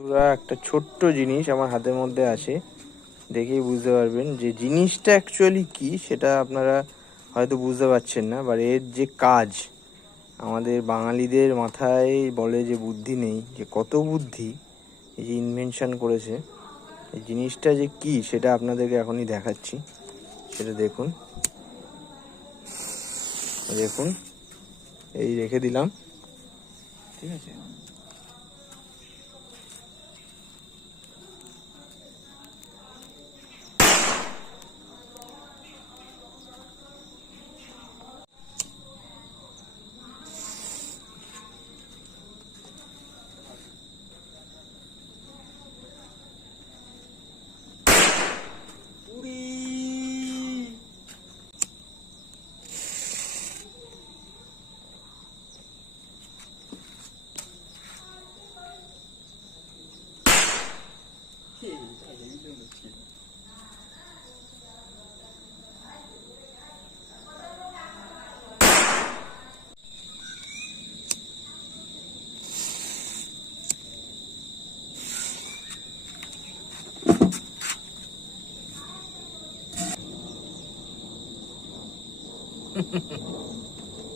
পুরা একটা ছোট্ট জিনিস আমার হাতের মধ্যে আছে, দেখেই বুঝতে পারবেন যে জিনিসটা অ্যাকচুয়ালি কি সেটা আপনারা হয়তো বুঝতে পারছেন না। বাট এর যে কাজ, আমাদের বাঙালিদের মাথায় বলে যে বুদ্ধি নেই, যে কত বুদ্ধি এই যে ইনভেনশন করেছে। এই জিনিসটা যে কি সেটা আপনাদেরকে এখনই দেখাচ্ছি, সেটা দেখুন। দেখুন, এই রেখে দিলাম, ঠিক আছে।